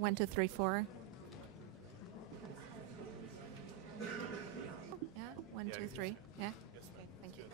1, 2, 3, 4. Yeah, 1, 2, 3. Yeah. Okay, thank you.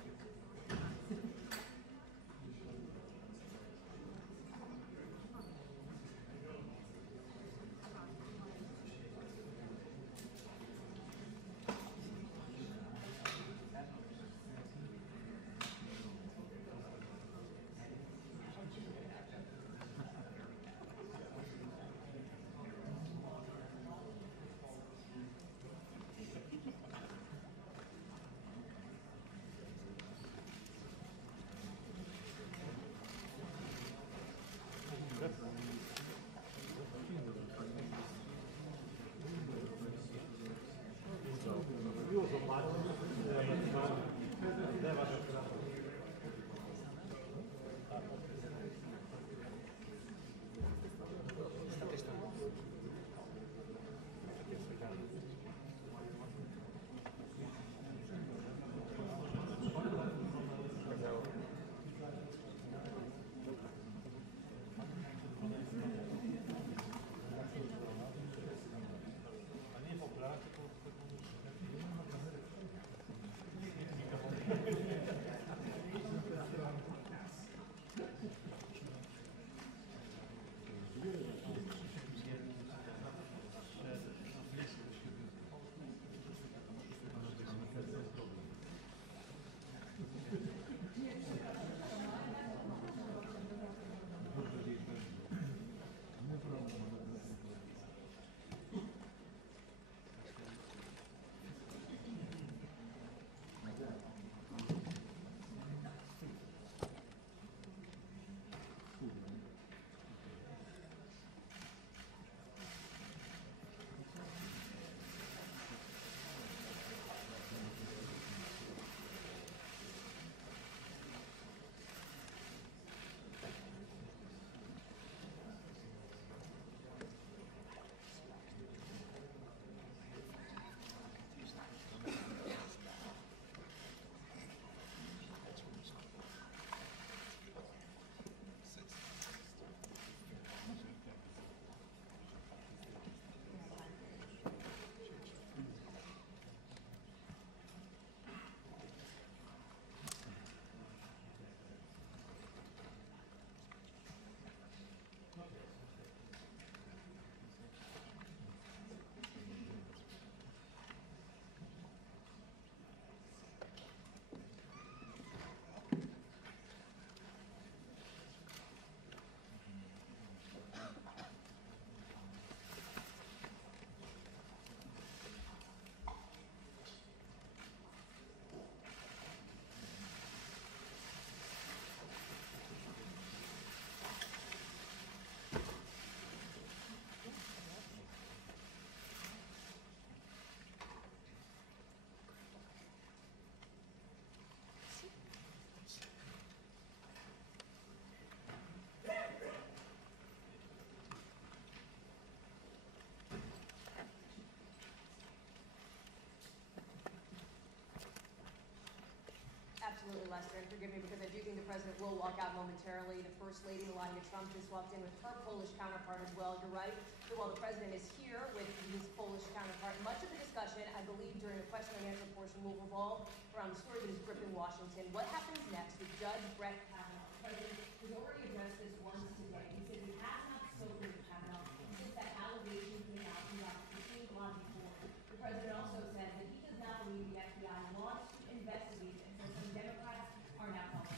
Absolutely, Lester, and forgive me because I do think the president will walk out momentarily. The First Lady, Melania Trump, just walked in with her Polish counterpart as well. You're right, that while the president is here with his Polish counterpart, much of the discussion, I believe, during the question and answer portion will revolve around the story that is gripping Washington. What happens next with Judge Brett Kavanaugh? The president has already addressed this once today. He said he has not spoken with Kavanaugh since that allegation came out in about 15 months before. The president also said that he does not believe the FBI wants to investigate, and so some Democrats are now calling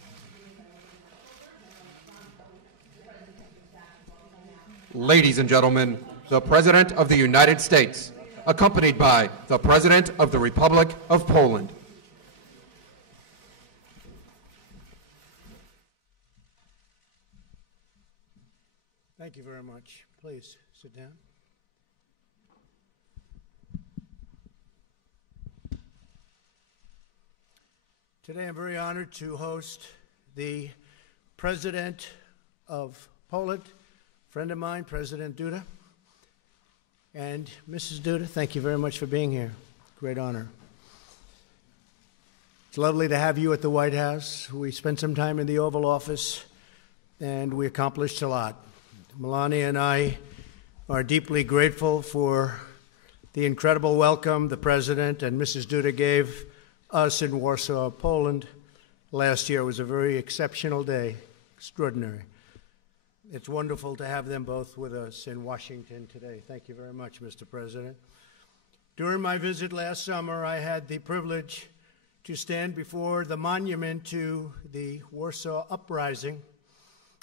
him. Ladies and gentlemen, the President of the United States, accompanied by the President of the Republic of Poland. Thank you very much. Please sit down. Today I'm very honored to host the President of Poland, friend of mine, President Duda. And Mrs. Duda, thank you very much for being here. Great honor. It's lovely to have you at the White House. We spent some time in the Oval Office, and we accomplished a lot. Melania and I are deeply grateful for the incredible welcome the President and Mrs. Duda gave us in Warsaw, Poland last year. It was a very exceptional day, extraordinary. It's wonderful to have them both with us in Washington today. Thank you very much, Mr. President. During my visit last summer, I had the privilege to stand before the monument to the Warsaw Uprising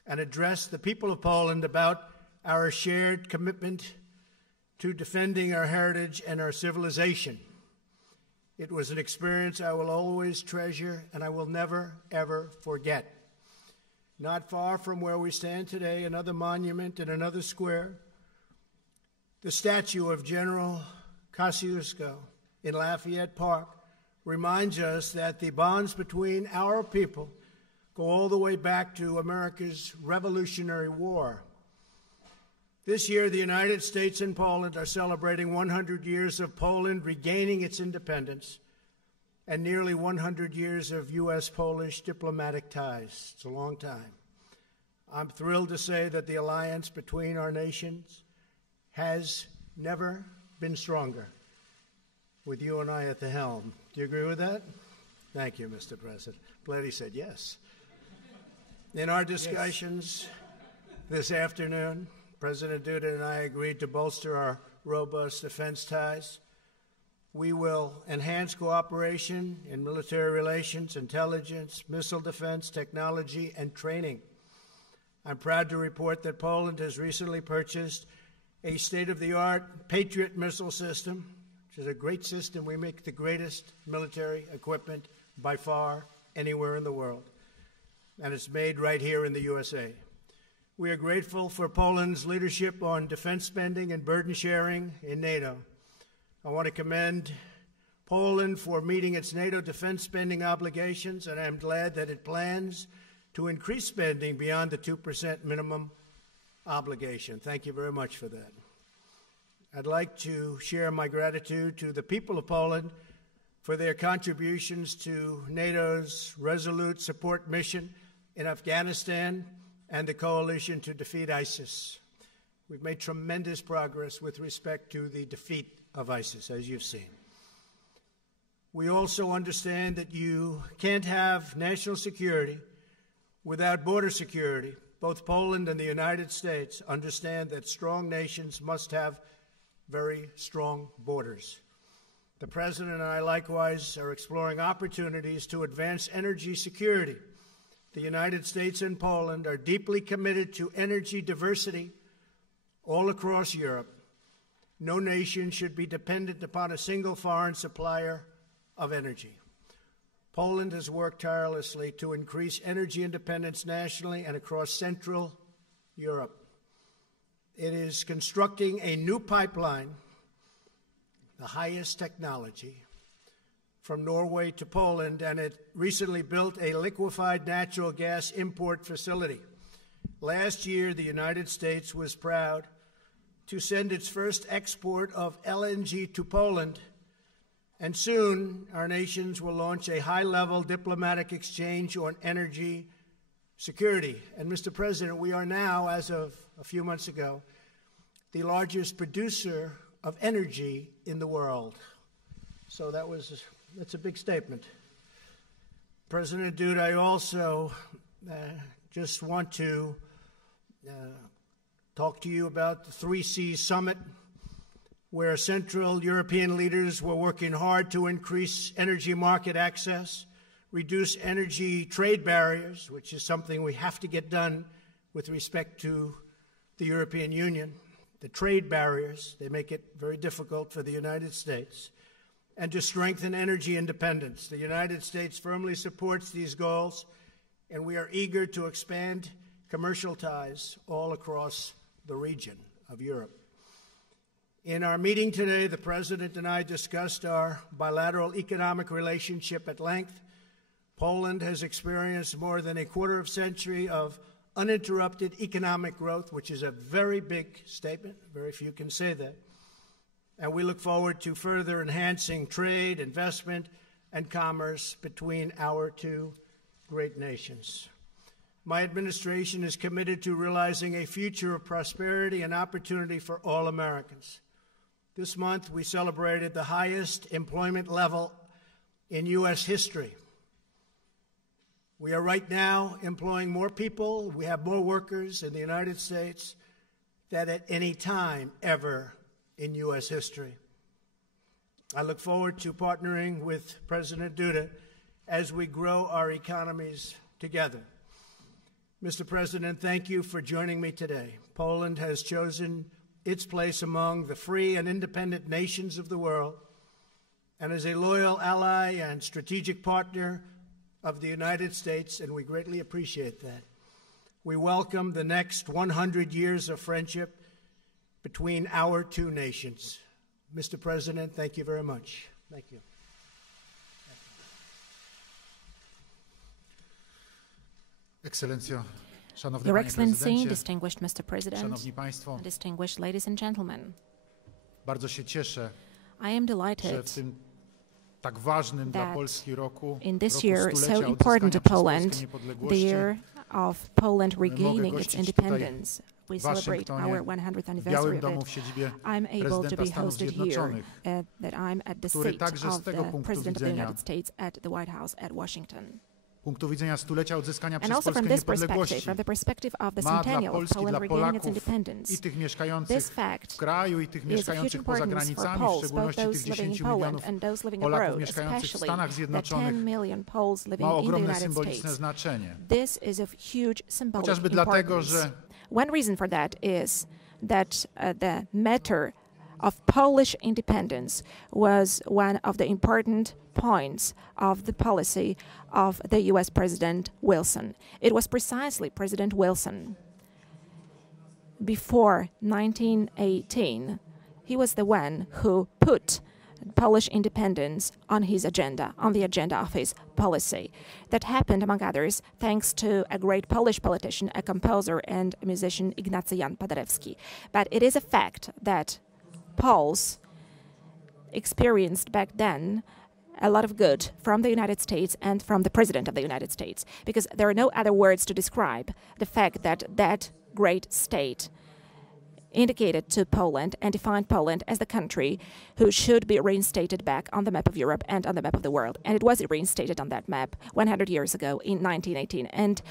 and address the people of Poland about our shared commitment to defending our heritage and our civilization. It was an experience I will always treasure and I will never, ever forget. Not far from where we stand today, another monument in another square, the statue of General Kosciuszko in Lafayette Park reminds us that the bonds between our people go all the way back to America's Revolutionary War. This year, the United States and Poland are celebrating 100 years of Poland regaining its independence and nearly 100 years of U.S.-Polish diplomatic ties. It's a long time. I'm thrilled to say that the alliance between our nations has never been stronger, with you and I at the helm. Do you agree with that? Thank you, Mr. President. Glad he said yes. In our discussions this afternoon, President Duda and I agreed to bolster our robust defense ties. We will enhance cooperation in military relations, intelligence, missile defense, technology, and training. I'm proud to report that Poland has recently purchased a state-of-the-art Patriot missile system, which is a great system. We make the greatest military equipment by far anywhere in the world, and it's made right here in the USA. We are grateful for Poland's leadership on defense spending and burden sharing in NATO. I want to commend Poland for meeting its NATO defense spending obligations, and I'm glad that it plans to increase spending beyond the 2% minimum obligation. Thank you very much for that. I'd like to share my gratitude to the people of Poland for their contributions to NATO's resolute support mission in Afghanistan and the coalition to defeat ISIS. We've made tremendous progress with respect to the defeat of ISIS, as you've seen. We also understand that you can't have national security without border security. Both Poland and the United States understand that strong nations must have very strong borders. The President and I likewise are exploring opportunities to advance energy security. The United States and Poland are deeply committed to energy diversity all across Europe. No nation should be dependent upon a single foreign supplier of energy. Poland has worked tirelessly to increase energy independence nationally and across Central Europe. It is constructing a new pipeline, the highest technology, from Norway to Poland, and it recently built a liquefied natural gas import facility. Last year, the United States was proud to send its first export of LNG to Poland, and soon our nations will launch a high-level diplomatic exchange on energy security. And Mr. President, we are now, as of a few months ago, the largest producer of energy in the world. So that's a big statement. President Duda, I also just want to talk to you about the 3Cs Summit, where Central European leaders were working hard to increase energy market access, reduce energy trade barriers, which is something we have to get done with respect to the European Union. The trade barriers, they make it very difficult for the United States, and to strengthen energy independence. The United States firmly supports these goals, and we are eager to expand commercial ties all across the region of Europe. In our meeting today, the President and I discussed our bilateral economic relationship at length. Poland has experienced more than a quarter of a century of uninterrupted economic growth, which is a very big statement. Very few can say that. And we look forward to further enhancing trade, investment, and commerce between our two great nations. My administration is committed to realizing a future of prosperity and opportunity for all Americans. This month, we celebrated the highest employment level in U.S. history. We are right now employing more people. We have more workers in the United States than at any time ever in U.S. history. I look forward to partnering with President Duda as we grow our economies together. Mr. President, thank you for joining me today. Poland has chosen its place among the free and independent nations of the world and is a loyal ally and strategic partner of the United States, and we greatly appreciate that. We welcome the next 100 years of friendship between our two nations. Mr. President, thank you very much. Thank you. Ekscelencjo, Szanowny Your Panie Excellency, Prezydencie, distinguished Mr. President, Szanowni Państwo, distinguished ladies and gentlemen, bardzo się cieszę, I am że w delighted tym tak ważnym dla that Polski roku, in this roku year, so stulecia important to odzyskania przez Poland, Polskę the niepodległości, year of Poland mogę regaining its gościć independence. We w celebrate our Waszyngtonie, 100th w anniversary Białym of Domu it. w siedzibie I'm able to prezydenta be Stanów hosted here, Zjednoczonych, that I'm at the który seat także z of tego the punktu President of the widzenia, United States at the White House at Washington. punktu widzenia stulecia odzyskania And przez also Polskę from this perspective, niepodległości, from the perspective of the ma dla centennial of Polski, Poland dla regaining its Polaków independence, i tych this mieszkających fact w kraju i tych is of huge mieszkających poza importance for granicami, w Poles, both szczególności tych those living 10 in Poland milionów and those living Polaków abroad, mieszkających w especially Stanach the Zjednoczonych, 10 million Poles living ma in the ogromne United symboliczne States. znaczenie. This is of huge symbolic Chociażby dlatego, importance. że One reason for that is that the matter of Polish independence was one of the important points of the policy of the US President Wilson. It was precisely President Wilson. Before 1918, he was the one who put Polish independence on his agenda, on the agenda of his policy. That happened, among others, thanks to a great Polish politician, a composer and a musician, Ignacy Jan Paderewski. But it is a fact that Poles experienced back then a lot of good from the United States and from the President of the United States, because there are no other words to describe the fact that that great state indicated to Poland and defined Poland as the country who should be reinstated back on the map of Europe and on the map of the world. And it was reinstated on that map 100 years ago in 1918. And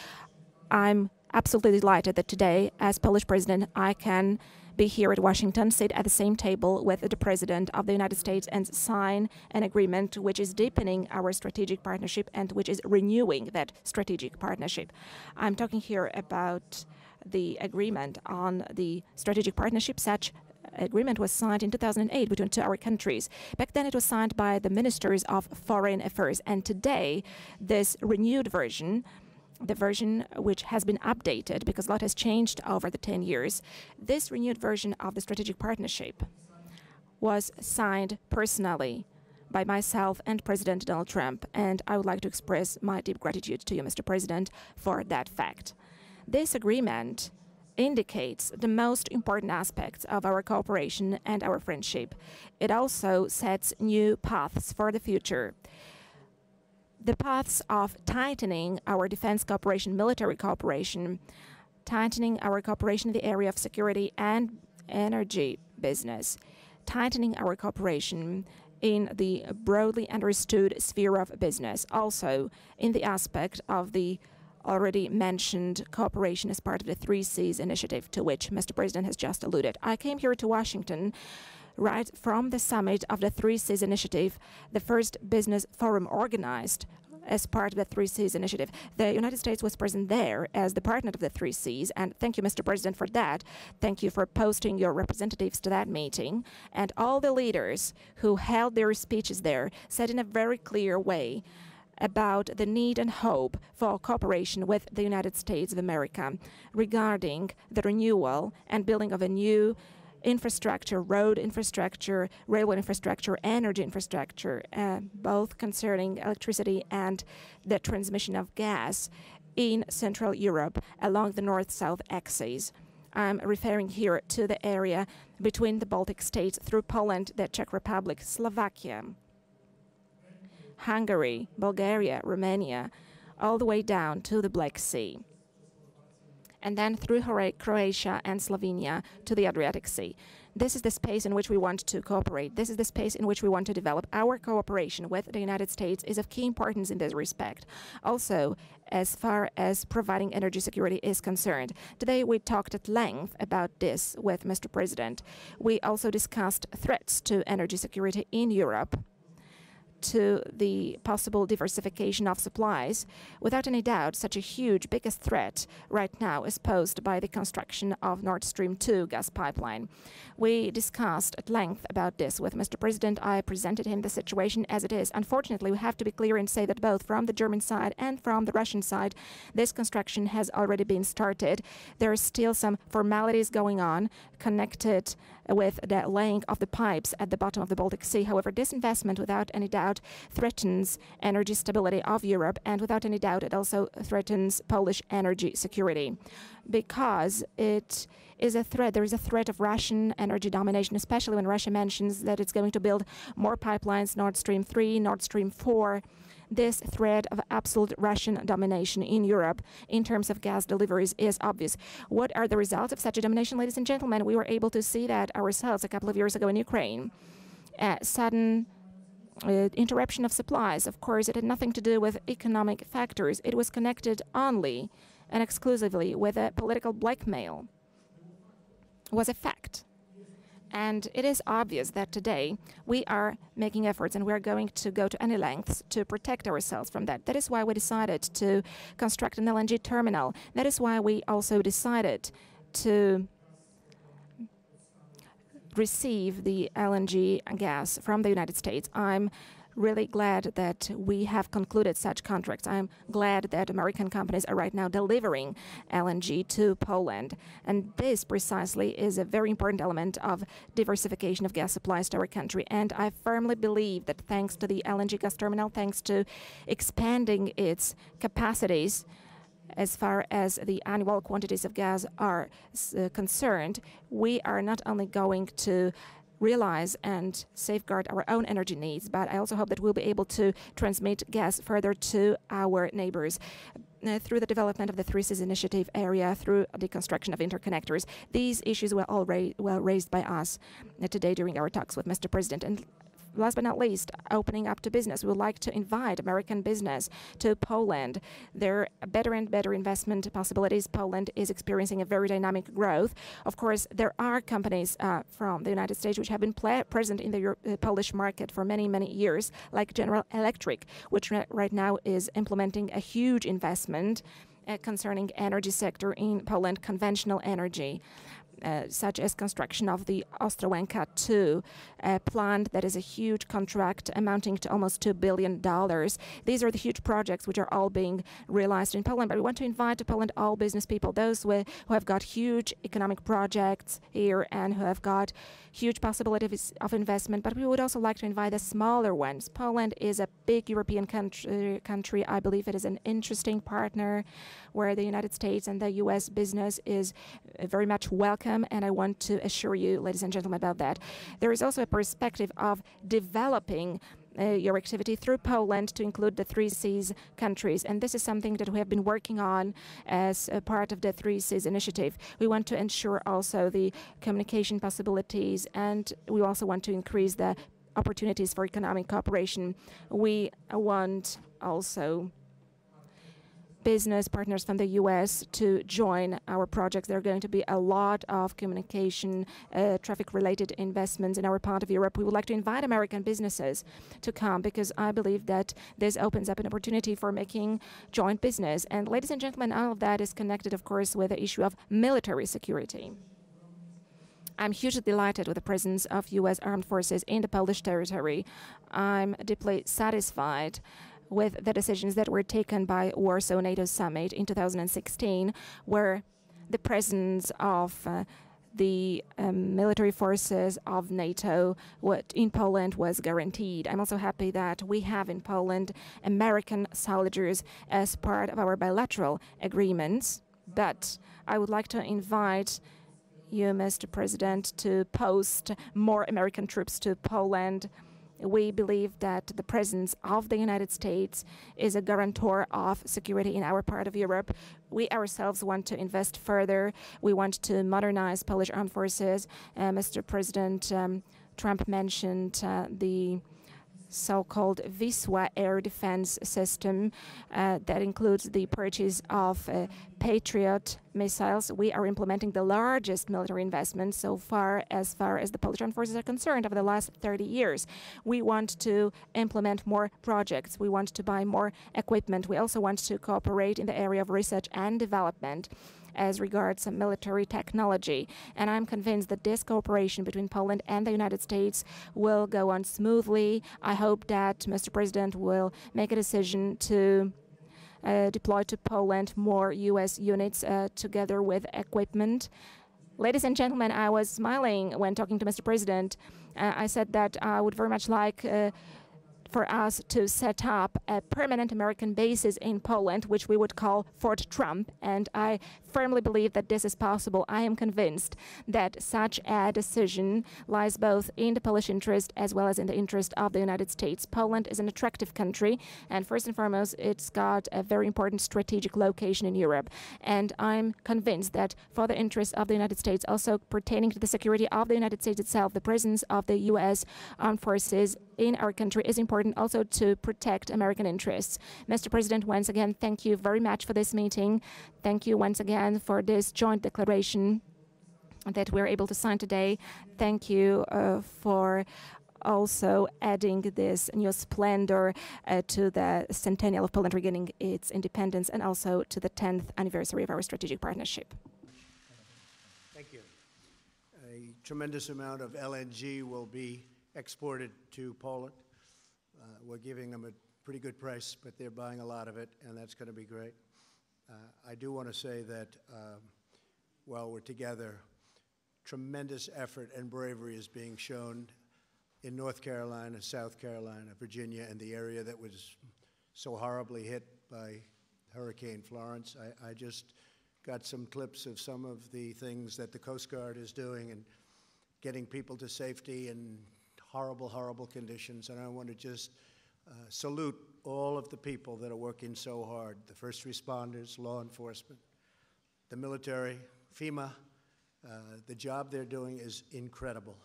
I'm absolutely delighted that today, as Polish president, I can be here at Washington, sit at the same table with the President of the United States and sign an agreement which is deepening our strategic partnership and which is renewing that strategic partnership. I'm talking here about the agreement on the strategic partnership. Such agreement was signed in 2008 between our countries. Back then it was signed by the ministers of foreign affairs, and today this renewed version, the version which has been updated because a lot has changed over the 10 years, this renewed version of the strategic partnership was signed personally by myself and President Donald Trump, and I would like to express my deep gratitude to you, Mr. President, for that fact. This agreement indicates the most important aspects of our cooperation and our friendship. It also sets new paths for the future. The paths of tightening our defense cooperation, military cooperation, tightening our cooperation in the area of security and energy business, tightening our cooperation in the broadly understood sphere of business, also in the aspect of the already mentioned cooperation as part of the 3 Cs initiative to which Mr. President has just alluded. I came here to Washington right from the summit of the 3 Cs initiative, the first business forum organized as part of the 3 Cs initiative. The United States was present there as the partner of the 3 Cs, and thank you, Mr. President, for that. Thank you for posting your representatives to that meeting. And all the leaders who held their speeches there said in a very clear way about the need and hope for cooperation with the United States of America regarding the renewal and building of a new infrastructure, road infrastructure, railway infrastructure, energy infrastructure, both concerning electricity and the transmission of gas in Central Europe along the north-south axis. I'm referring here to the area between the Baltic states through Poland, the Czech Republic, Slovakia, Hungary, Bulgaria, Romania, all the way down to the Black Sea. and then through Croatia and Slovenia to the Adriatic Sea. This is the space in which we want to cooperate. This is the space in which we want to develop. Our cooperation with the United States is of key importance in this respect. Also, as far as providing energy security is concerned. Today we talked at length about this with Mr. President. We also discussed threats to energy security in Europe, to the possible diversification of supplies. Without any doubt, such a huge, biggest threat right now is posed by the construction of Nord Stream 2 gas pipeline. We discussed at length about this with Mr. President. I presented him the situation as it is. Unfortunately, we have to be clear and say that both from the German side and from the Russian side, this construction has already been started. There are still some formalities going on connected with the laying of the pipes at the bottom of the Baltic Sea. However, this investment, without any doubt, threatens energy stability of Europe, and without any doubt, it also threatens Polish energy security, because it is a threat. There is a threat of Russian energy domination, especially when Russia mentions that it's going to build more pipelines, Nord Stream 3, Nord Stream 4. This threat of absolute Russian domination in Europe in terms of gas deliveries is obvious. What are the results of such a domination, ladies and gentlemen? We were able to see that ourselves a couple of years ago in Ukraine. Sudden interruption of supplies. Of course, it had nothing to do with economic factors. It was connected only and exclusively with a political blackmail. It was a fact. And it is obvious that today we are making efforts and we are going to go to any lengths to protect ourselves from that. That is why we decided to construct an LNG terminal. That is why we also decided to receive the LNG gas from the United States. I'm really glad that we have concluded such contracts. I'm glad that American companies are right now delivering LNG to Poland. And this precisely is a very important element of diversification of gas supplies to our country. And I firmly believe that thanks to the LNG gas terminal, thanks to expanding its capacities, as far as the annual quantities of gas are concerned, we are not only going to realize and safeguard our own energy needs, but I also hope that we'll be able to transmit gas further to our neighbors through the development of the Three Seas Initiative area, through the construction of interconnectors. These issues were all well raised by us today during our talks with Mr. President. And last but not least, opening up to business. We would like to invite American business to Poland. There are better and better investment possibilities. Poland is experiencing a very dynamic growth. Of course, there are companies from the United States which have been present in the Polish market for many, many years, like General Electric, which right now is implementing a huge investment concerning energy sector in Poland, conventional energy. Such as construction of the Ostrołęka 2 plant that is a huge contract amounting to almost $2 billion. These are the huge projects which are all being realized in Poland. But we want to invite to Poland all business people, those who have got huge economic projects here and who have got huge possibilities of investment. But we would also like to invite the smaller ones. Poland is a big European country. I believe it is an interesting partner where the United States and the U.S. business is very much welcome. And I want to assure you, ladies and gentlemen, about that. There is also a perspective of developing your activity through Poland to include the Three Seas countries. And this is something that we have been working on as a part of the Three Seas Initiative. We want to ensure also the communication possibilities, and we also want to increase the opportunities for economic cooperation. We want also business partners from the U.S. to join our projects. There are going to be a lot of communication, traffic-related investments in our part of Europe. We would like to invite American businesses to come because I believe that this opens up an opportunity for making joint business. And ladies and gentlemen, all of that is connected, of course, with the issue of military security. I'm hugely delighted with the presence of U.S. armed forces in the Polish territory. I'm deeply satisfied with the decisions that were taken by Warsaw NATO Summit in 2016, where the presence of the military forces of NATO in Poland was guaranteed. I'm also happy that we have in Poland American soldiers as part of our bilateral agreements. But I would like to invite you, Mr. President, to post more American troops to Poland We believe that the presence of the United States is a guarantor of security in our part of Europe. We ourselves want to invest further. We want to modernize Polish armed forces. Mr. President Trump mentioned the so-called Wisła air defense system that includes the purchase of Patriot missiles. We are implementing the largest military investment so far as the Polish armed forces are concerned over the last 30 years. We want to implement more projects. We want to buy more equipment. We also want to cooperate in the area of research and development as regards military technology. And I'm convinced that this cooperation between Poland and the United States will go on smoothly. I hope that Mr. President will make a decision to deploy to Poland more U.S. units together with equipment. Ladies and gentlemen, I was smiling when talking to Mr. President. I said that I would very much like for us to set up a permanent American bases in Poland, which we would call Fort Trump, and I firmly believe that this is possible. I am convinced that such a decision lies both in the Polish interest as well as in the interest of the United States. Poland is an attractive country, and first and foremost, it's got a very important strategic location in Europe, and I'm convinced that for the interest of the United States, also pertaining to the security of the United States itself, the presence of the U.S. armed forces in our country is important also to protect American interests. Mr. President, once again, thank you very much for this meeting. Thank you once again for this joint declaration that we're able to sign today. Thank you for also adding this new splendor to the centennial of Poland regaining its independence and also to the 10th anniversary of our strategic partnership. Thank you. A tremendous amount of LNG will be exported to Poland. We're giving them a pretty good price, but they're buying a lot of it, and that's going to be great. I do want to say that while we're together, tremendous effort and bravery is being shown in North Carolina, South Carolina, Virginia, and the area that was so horribly hit by Hurricane Florence. I just got some clips of some of the things that the Coast Guard is doing and getting people to safety in horrible, horrible conditions. And I want to just salute all of the people that are working so hard, the first responders, law enforcement, the military, FEMA. The job they're doing is incredible.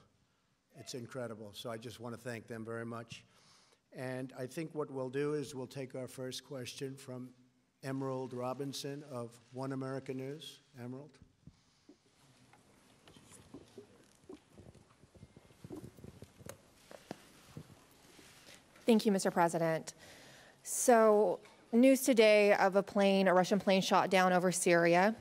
It's incredible. So I just want to thank them very much. And I think what we'll do is we'll take our first question from Emerald Robinson of One American News. Emerald. Thank you, Mr. President. So, news today of a Russian plane shot down over Syria.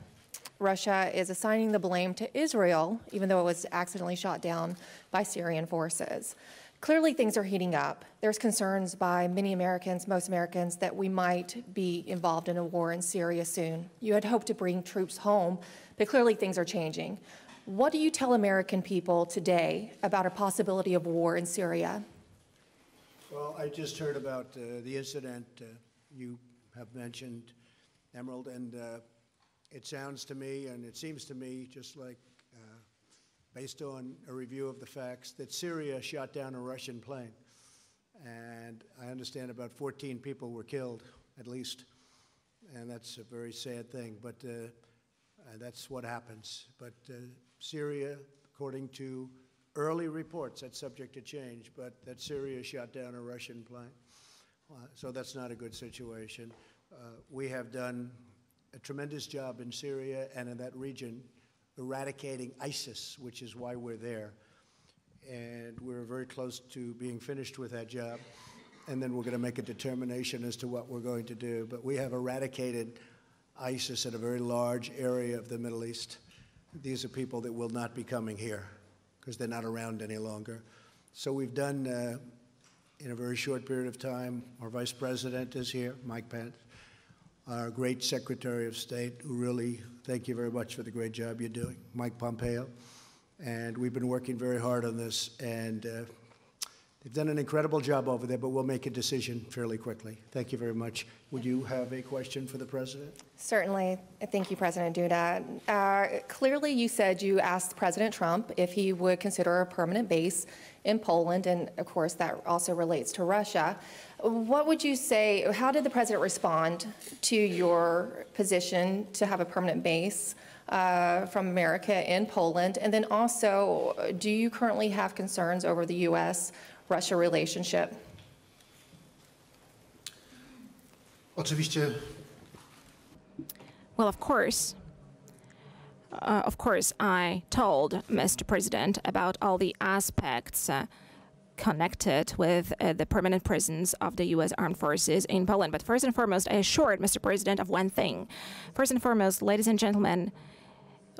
Russia is assigning the blame to Israel, even though it was accidentally shot down by Syrian forces. Clearly, things are heating up. There's concerns by many Americans, most Americans, that we might be involved in a war in Syria soon. You had hoped to bring troops home, but clearly things are changing. What do you tell American people today about a possibility of war in Syria? Well, I just heard about the incident you have mentioned, Emerald, and it sounds to me, and it seems to me, just like based on a review of the facts, that Syria shot down a Russian plane. And I understand about 14 people were killed, at least, and that's a very sad thing, but that's what happens. But Syria, according to early reports, that's subject to change, but that Syria shot down a Russian plane. So that's not a good situation. We have done a tremendous job in Syria and in that region eradicating ISIS, which is why we're there. And we're very close to being finished with that job. And then we're going to make a determination as to what we're going to do. But we have eradicated ISIS in a very large area of the Middle East. These are people that will not be coming here, because they're not around any longer. So we've done, in a very short period of time, our Vice President is here, Mike Pence, our great Secretary of State, who really, thank you very much for the great job you're doing, Mike Pompeo. And we've been working very hard on this, and They've done an incredible job over there, but we'll make a decision fairly quickly. Thank you very much. Would you have a question for the President? Certainly. Thank you, President Duda. Clearly, you said you asked President Trump if he would consider a permanent base in Poland, and of course, that also relates to Russia. What would you say, how did the President respond to your position to have a permanent base from America in Poland? And then also, do you currently have concerns over the U.S.-Russia relationship? Oczywiście. Well, of course, I told Mr. President about all the aspects connected with the permanent presence of the U.S. Armed Forces in Poland. But first and foremost, I assured Mr. President of one thing. First and foremost, ladies and gentlemen,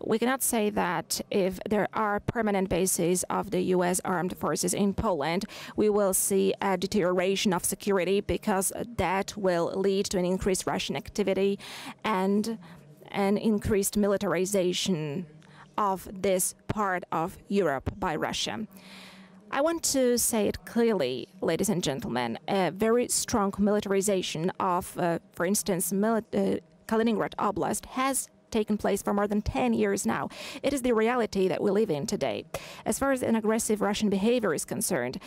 we cannot say that if there are permanent bases of the U.S. Armed Forces in Poland, we will see a deterioration of security, because that will lead to an increased Russian activity and an increased militarization of this part of Europe by Russia. I want to say it clearly, ladies and gentlemen, a very strong militarization of, for instance, Kaliningrad Oblast has taken place for more than 10 years now. It is the reality that we live in today. As far as an aggressive Russian behavior is concerned,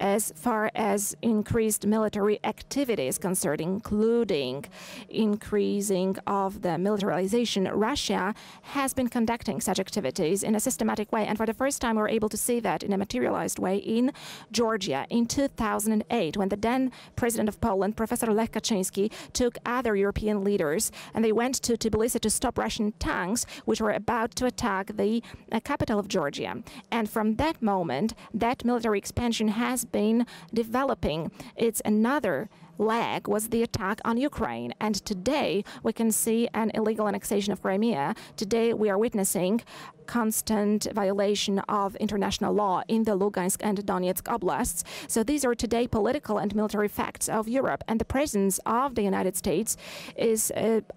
as far as increased military activity is concerned, including increasing of the militarization, Russia has been conducting such activities in a systematic way. And for the first time, we're able to see that in a materialized way in Georgia in 2008, when the then president of Poland, Professor Lech Kaczynski, took other European leaders, and they went to Tbilisi to stop Russian tanks, which were about to attack the capital of Georgia. And from that moment, that military expansion has been developing. It's another leg was the attack on Ukraine. And today we can see an illegal annexation of Crimea. Today we are witnessing constant violation of international law in the Lugansk and Donetsk oblasts. So these are today political and military facts of Europe. And the presence of the United States is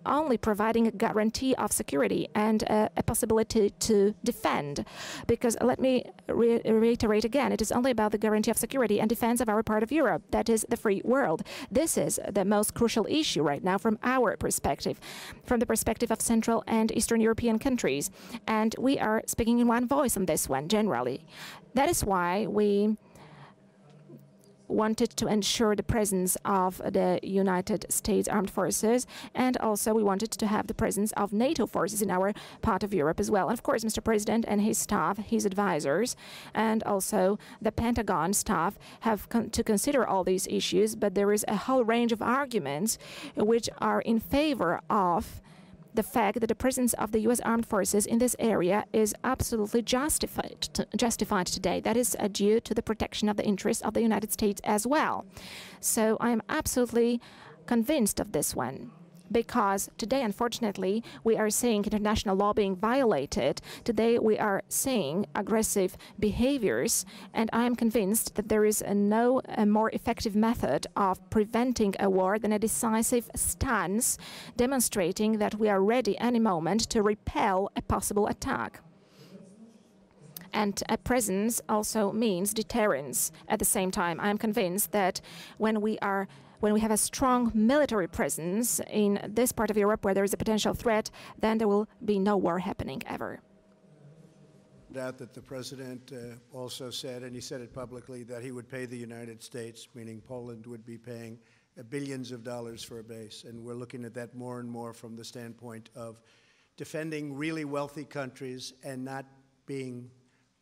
only providing a guarantee of security and a possibility to defend. Because let me reiterate again, it is only about the guarantee of security and defense of our part of Europe, that is the free world. This is the most crucial issue right now from our perspective, from the perspective of Central and Eastern European countries. And we are speaking in one voice on this one, generally. That is why we wanted to ensure the presence of the United States Armed Forces, and also we wanted to have the presence of NATO forces in our part of Europe as well. And of course, Mr. President and his staff, his advisors, and also the Pentagon staff have to consider all these issues, but there is a whole range of arguments which are in favor of the fact that the presence of the U.S. Armed Forces in this area is absolutely justified today. That is due to the protection of the interests of the United States as well. So I am absolutely convinced of this one, because today, unfortunately, we are seeing international law being violated. Today, we are seeing aggressive behaviors, and I am convinced that there is no more effective method of preventing a war than a decisive stance, demonstrating that we are ready any moment to repel a possible attack. And a presence also means deterrence. At the same time, I am convinced that when we have a strong military presence in this part of Europe where there is a potential threat, then there will be no war happening ever. That the President also said, and he said it publicly, that he would pay the United States, meaning Poland would be paying billions of dollars for a base. And we're looking at that more and more from the standpoint of defending really wealthy countries and not being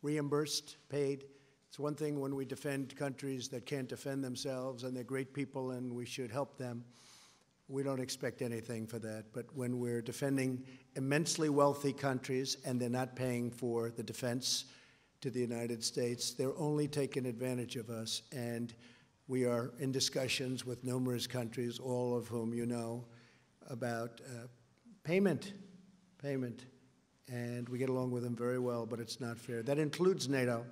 reimbursed, paid. It's one thing when we defend countries that can't defend themselves, and they're great people and we should help them. We don't expect anything for that. But when we're defending immensely wealthy countries and they're not paying for the defense to the United States, they're only taking advantage of us. And we are in discussions with numerous countries, all of whom you know, about payment. And we get along with them very well, but it's not fair. That includes NATO.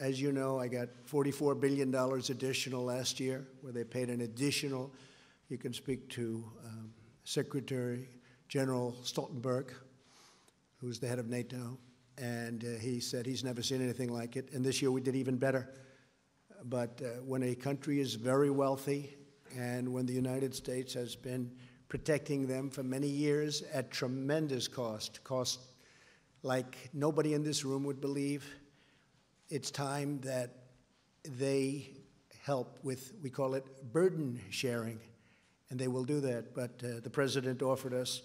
As you know, I got $44 billion additional last year, where they paid an additional. You can speak to Secretary General Stoltenberg, who's the head of NATO, and he said he's never seen anything like it. And this year we did even better. But when a country is very wealthy, and when the United States has been protecting them for many years at tremendous cost like nobody in this room would believe, it's time that they help with, we call it burden sharing, and they will do that. But the president offered us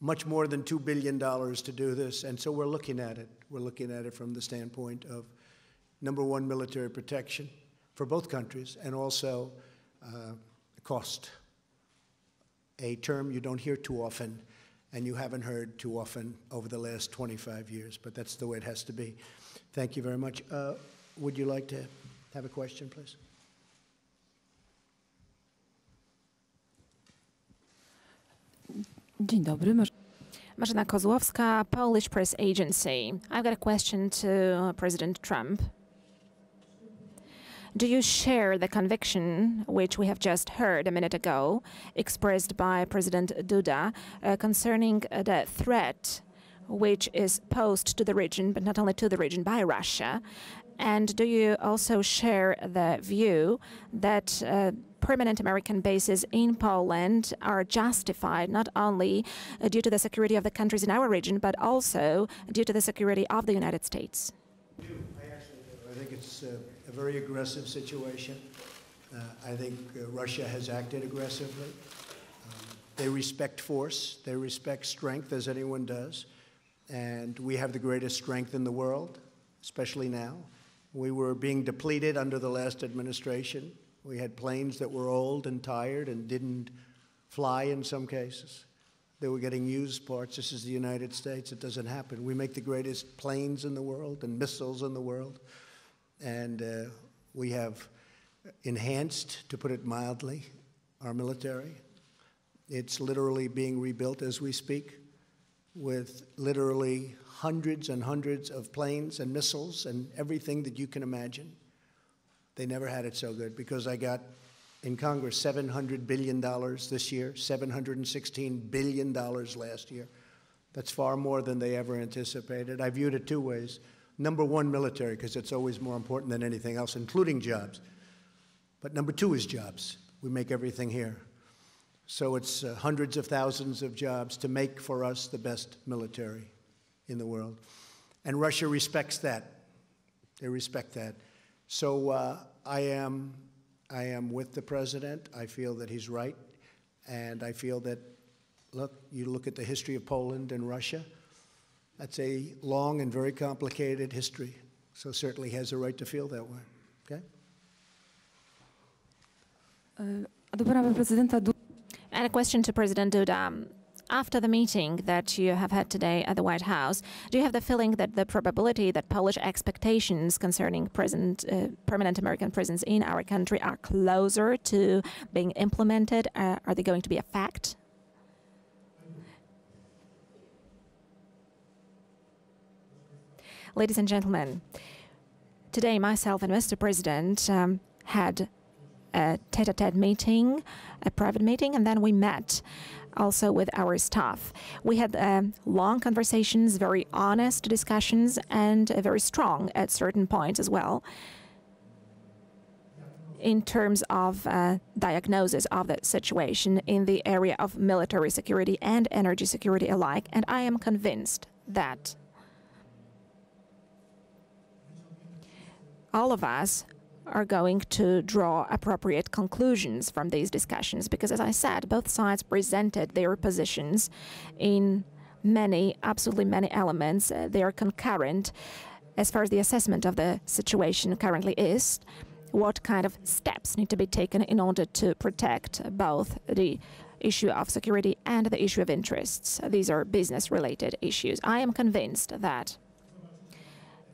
much more than $2 billion to do this, and so we're looking at it. We're looking at it from the standpoint of, number one, military protection for both countries, and also cost, a term you don't hear too often, and you haven't heard too often over the last 25 years, but that's the way it has to be. Thank you very much. Would you like to have a question, please? Dzień dobry. Marzena Kozłowska, Polish Press Agency. I've got a question to President Trump. Do you share the conviction, which we have just heard a minute ago, expressed by President Duda concerning the threat which is posed to the region, but not only to the region, by Russia? And do you also share the view that permanent American bases in Poland are justified not only due to the security of the countries in our region, but also due to the security of the United States? I think it's a very aggressive situation. I think Russia has acted aggressively. They respect force. They respect strength, as anyone does. And we have the greatest strength in the world, especially now. We were being depleted under the last administration. We had planes that were old and tired and didn't fly in some cases. They were getting used parts. This is the United States. It doesn't happen. We make the greatest planes in the world and missiles in the world. And we have enhanced, to put it mildly, our military. It's literally being rebuilt as we speak, with literally hundreds and hundreds of planes and missiles and everything that you can imagine. They never had it so good, because I got in Congress $700 billion this year, $716 billion last year. That's far more than they ever anticipated. I viewed it two ways. Number one, military, because it's always more important than anything else, including jobs. But number two is jobs. We make everything here. So it's hundreds of thousands of jobs to make for us the best military in the world. And Russia respects that. They respect that. So I am with the president. I feel that he's right. And I feel that, look, you look at the history of Poland and Russia, that's a long and very complicated history. So certainly he has a right to feel that way. Okay? And a question to President Duda. After the meeting that you have had today at the White House, do you have the feeling that the probability that Polish expectations concerning permanent American presence in our country are closer to being implemented? Are they going to be a fact? Ladies and gentlemen, today myself and Mr. President had a tete-a-tete meeting, a private meeting, and then we met also with our staff. We had long conversations, very honest discussions, and very strong at certain points as well in terms of diagnosis of the situation in the area of military security and energy security alike. And I am convinced that all of us are going to draw appropriate conclusions from these discussions, because, as I said, both sides presented their positions in many, absolutely many elements. They are concurrent as far as the assessment of the situation currently is, what kind of steps need to be taken in order to protect both the issue of security and the issue of interests. These are business-related issues. I am convinced that,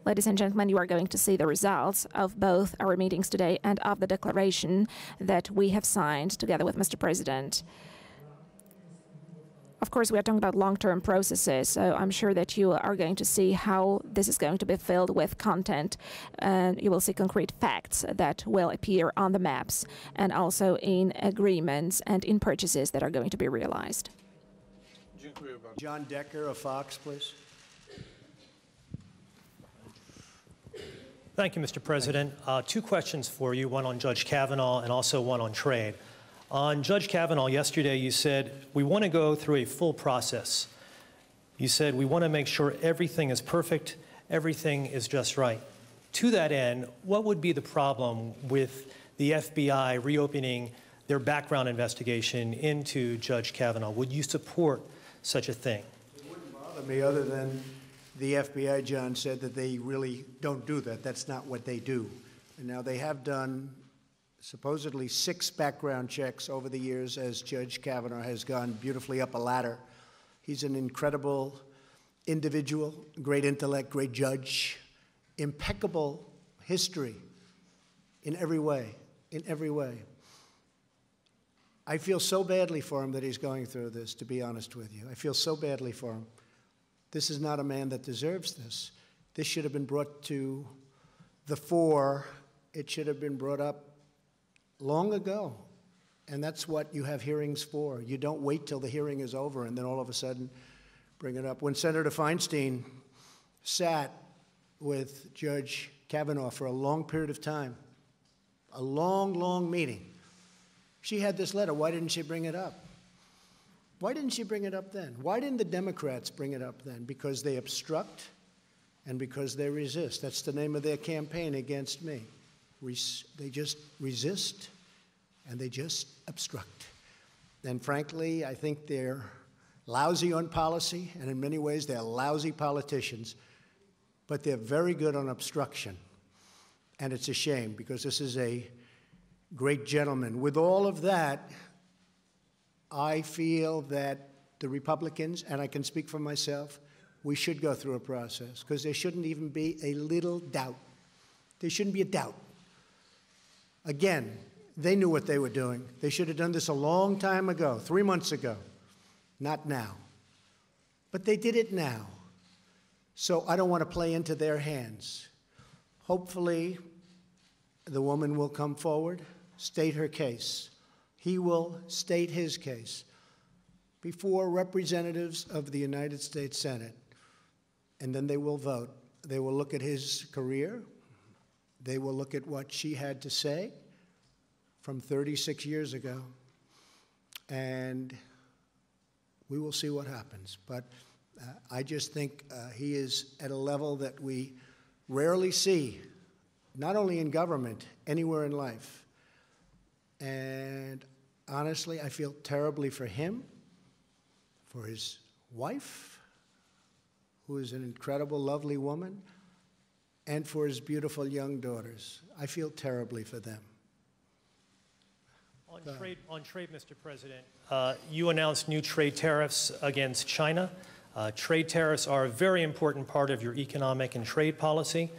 ladies and gentlemen, you are going to see the results of both our meetings today and of the declaration that we have signed together with Mr. President. Of course, we are talking about long-term processes, so I'm sure that you are going to see how this is going to be filled with content, and you will see concrete facts that will appear on the maps and also in agreements and in purchases that are going to be realized. John Decker of Fox, please. Thank you, Mr. President. Two questions for you, one on Judge Kavanaugh and also one on trade. On Judge Kavanaugh, yesterday you said, we want to go through a full process. You said, we want to make sure everything is perfect, everything is just right. To that end, what would be the problem with the FBI reopening their background investigation into Judge Kavanaugh? Would you support such a thing? It wouldn't bother me, other than the FBI, John, said that they really don't do that. That's not what they do. And now they have done supposedly 6 background checks over the years as Judge Kavanaugh has gone beautifully up a ladder. He's an incredible individual, great intellect, great judge, impeccable history in every way, in every way. I feel so badly for him that he's going through this, to be honest with you. I feel so badly for him. This is not a man that deserves this. This should have been brought to the fore. It should have been brought up long ago. And that's what you have hearings for. You don't wait till the hearing is over and then all of a sudden bring it up. When Senator Feinstein sat with Judge Kavanaugh for a long period of time, a long, long meeting, she had this letter. Why didn't she bring it up? Why didn't she bring it up then? Why didn't the Democrats bring it up then? Because they obstruct and because they resist. That's the name of their campaign against me. They just resist and they just obstruct. And frankly, I think they're lousy on policy, and in many ways they're lousy politicians, but they're very good on obstruction. And it's a shame, because this is a great gentleman. With all of that, I feel that the Republicans, and I can speak for myself, we should go through a process, because there shouldn't even be a little doubt. There shouldn't be a doubt. Again, they knew what they were doing. They should have done this a long time ago, 3 months ago, not now. But they did it now. So I don't want to play into their hands. Hopefully, the woman will come forward, state her case. He will state his case before representatives of the United States Senate, and then they will vote. They will look at his career. They will look at what she had to say from 36 years ago, and we will see what happens. But I just think he is at a level that we rarely see, not only in government, anywhere in life. And honestly, I feel terribly for him, for his wife, who is an incredible, lovely woman, and for his beautiful young daughters. I feel terribly for them. On trade, Mr. President, you announced new trade tariffs against China. Trade tariffs are a very important part of your economic and trade policy.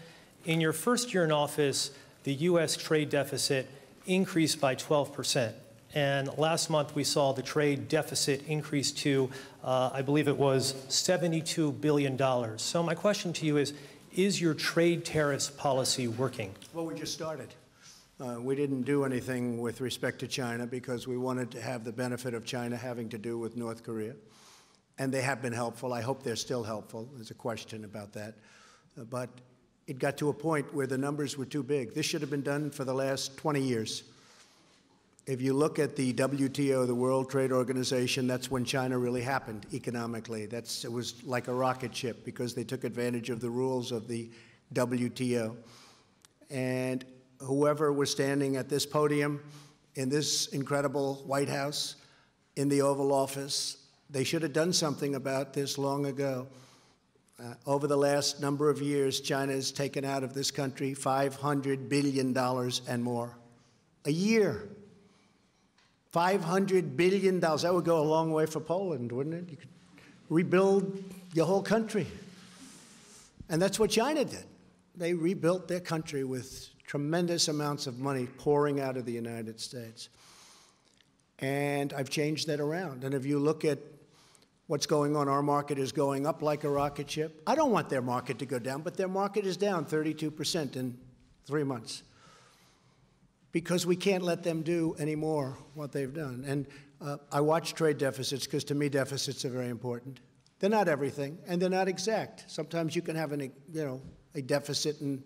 In your first year in office, the U.S. trade deficit increased by 12%. And last month, we saw the trade deficit increase to, I believe it was $72 billion. So my question to you is your trade tariffs policy working? Well, we just started. We didn't do anything with respect to China because we wanted to have the benefit of China having to do with North Korea. And they have been helpful. I hope they're still helpful. There's a question about that. But it got to a point where the numbers were too big. This should have been done for the last 20 years. If you look at the WTO, the World Trade Organization, that's when China really happened economically. It was like a rocket ship because they took advantage of the rules of the WTO. And whoever was standing at this podium in this incredible White House, in the Oval Office, they should have done something about this long ago. Over the last number of years, China has taken out of this country $500 billion and more. A year. $500 billion. That would go a long way for Poland, wouldn't it? You could rebuild your whole country. And that's what China did. They rebuilt their country with tremendous amounts of money pouring out of the United States. And I've changed that around. And if you look at what's going on, our market is going up like a rocket ship. I don't want their market to go down, but their market is down 32% in 3 months because we can't let them do anymore what they've done. And I watch trade deficits because to me deficits are very important. They're not everything, and they're not exact. Sometimes you can have a deficit and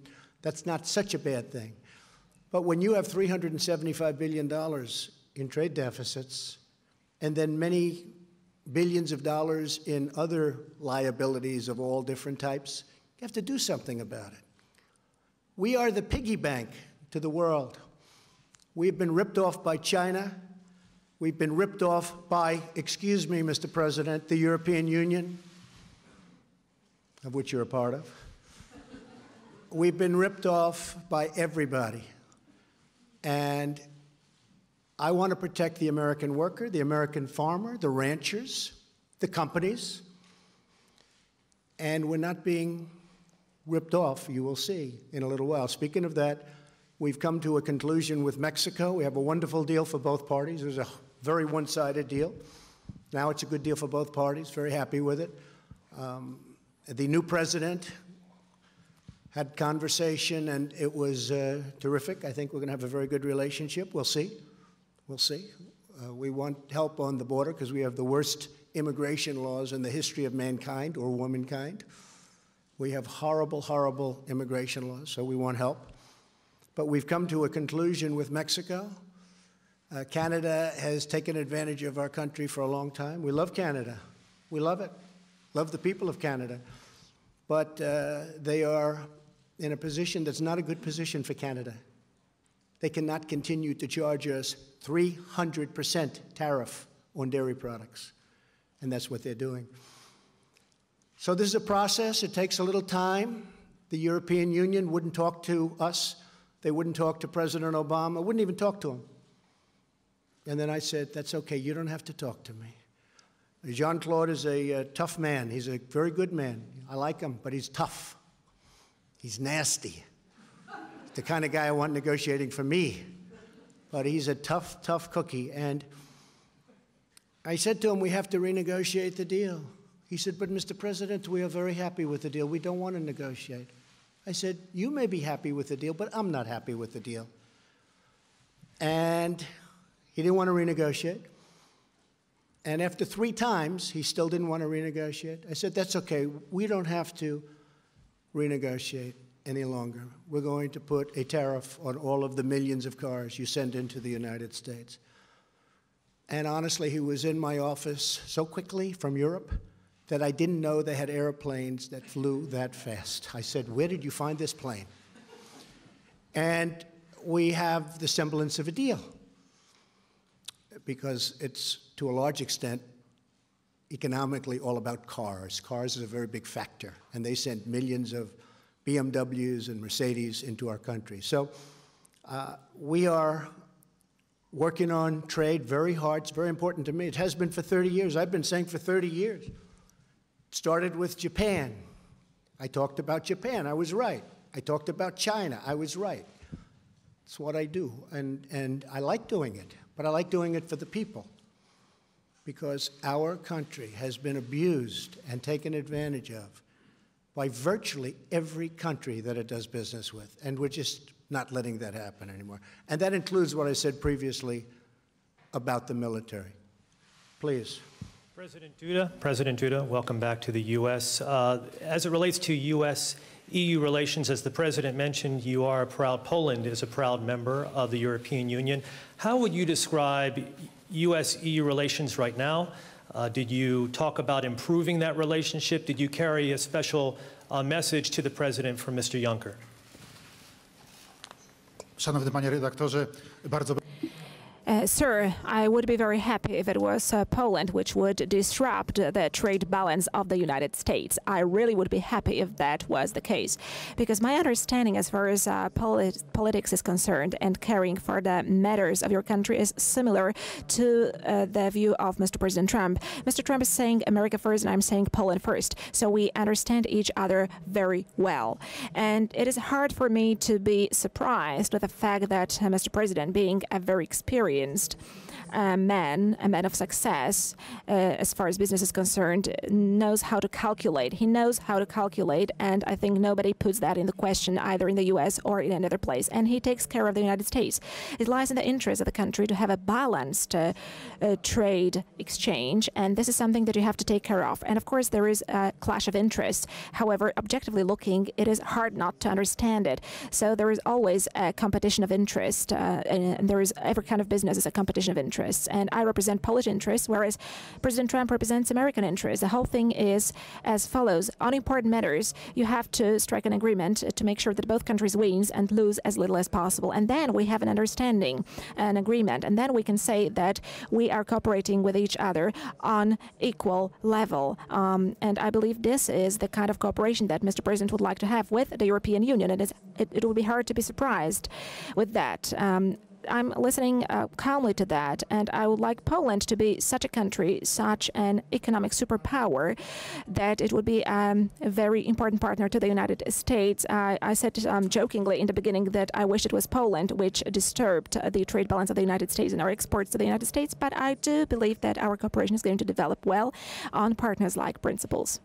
That's not such a bad thing. But when you have $375 billion in trade deficits, and then many billions of dollars in other liabilities of all different types, you have to do something about it. We are the piggy bank to the world. We've been ripped off by China. We've been ripped off by, excuse me, Mr. President, the European Union, of which you're a part of. We've been ripped off by everybody. And I want to protect the American worker, the American farmer, the ranchers, the companies. And we're not being ripped off, you will see in a little while. Speaking of that, we've come to a conclusion with Mexico. We have a wonderful deal for both parties. It was a very one-sided deal. Now it's a good deal for both parties. Very happy with it. The new president had conversation, and it was terrific. I think we're going to have a very good relationship. We'll see. We'll see. We want help on the border because we have the worst immigration laws in the history of mankind or womankind. We have horrible, horrible immigration laws, so we want help. But we've come to a conclusion with Mexico. Canada has taken advantage of our country for a long time. We love Canada. We love it. Love the people of Canada. But they are in a position that's not a good position for Canada. They cannot continue to charge us 300% tariff on dairy products. And that's what they're doing. So this is a process. It takes a little time. The European Union wouldn't talk to us. They wouldn't talk to President Obama, wouldn't even talk to him. And then I said, that's okay, you don't have to talk to me. Jean-Claude is a tough man. He's a very good man. I like him, but he's tough. He's nasty. The kind of guy I want negotiating for me. But he's a tough, tough cookie. And I said to him, we have to renegotiate the deal. He said, but Mr. President, we are very happy with the deal. We don't want to negotiate. I said, you may be happy with the deal, but I'm not happy with the deal. And he didn't want to renegotiate. And after 3 times, he still didn't want to renegotiate. I said, that's okay. We don't have to renegotiate any longer. We're going to put a tariff on all of the millions of cars you send into the United States. And honestly, he was in my office so quickly from Europe that I didn't know they had airplanes that flew that fast. I said, where did you find this plane? And we have the semblance of a deal, because it's, to a large extent, economically all about cars. Cars is a very big factor, and they send millions of BMWs and Mercedes into our country. So we are working on trade very hard. It's very important to me. It has been for 30 years. I've been saying for 30 years. It started with Japan. I talked about Japan. I was right. I talked about China. I was right. It's what I do, and I like doing it. But I like doing it for the people, because our country has been abused and taken advantage of by virtually every country that it does business with, and we're just not letting that happen anymore. And that includes what I said previously about the military. Please. President Duda, welcome back to the U.S. As it relates to U.S.-EU relations, as the President mentioned, Poland is a proud member of the European Union. How would you describe U.S.-EU relations right now? Did you talk about improving that relationship? Did you carry a special message to the President from Mr. Juncker? Szanowny panie redaktorze, bardzo... Sir, I would be very happy if it was Poland which would disrupt the trade balance of the United States. I really would be happy if that was the case, because my understanding as far as politics is concerned and caring for the matters of your country is similar to the view of Mr. President Trump. Mr. Trump is saying America first, and I'm saying Poland first, so we understand each other very well. And it is hard for me to be surprised with the fact that Mr. President, being a very experienced a man of success, as far as business is concerned, knows how to calculate. He knows how to calculate, and I think nobody puts that in the question either in the U.S. or in another place. And he takes care of the United States. It lies in the interest of the country to have a balanced trade exchange, and this is something that you have to take care of. And of course, there is a clash of interests. However, objectively looking, it is hard not to understand it. So there is always a competition of interest, and there is every kind of business is a competition of interests. And I represent Polish interests, whereas President Trump represents American interests. The whole thing is as follows. On important matters, you have to strike an agreement to make sure that both countries wins and lose as little as possible. And then we have an understanding, an agreement, and then we can say that we are cooperating with each other on equal level. And I believe this is the kind of cooperation that Mr. President would like to have with the European Union, and it would be hard to be surprised with that. I'm listening calmly to that, and I would like Poland to be such a country, such an economic superpower, that it would be a very important partner to the United States. I said jokingly in the beginning that I wish it was Poland which disturbed the trade balance of the United States and our exports to the United States, but I do believe that our cooperation is going to develop well on partners-like principles.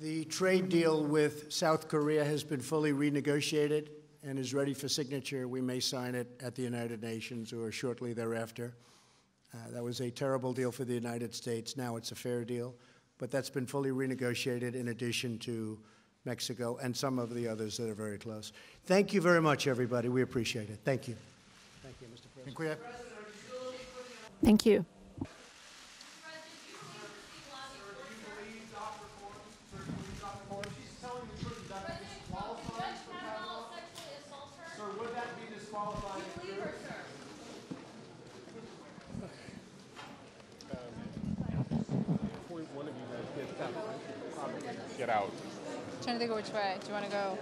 The trade deal with South Korea has been fully renegotiated and is ready for signature. We may sign it at the United Nations or shortly thereafter. That was a terrible deal for the United States. Now it's a fair deal, but that's been fully renegotiated in addition to Mexico and some of the others that are very close. Thank you very much, everybody. We appreciate it. Thank you. Thank you, Mr. President. Dziękuję. Thank you. Get out. Trying to think of which way. Do you want to go?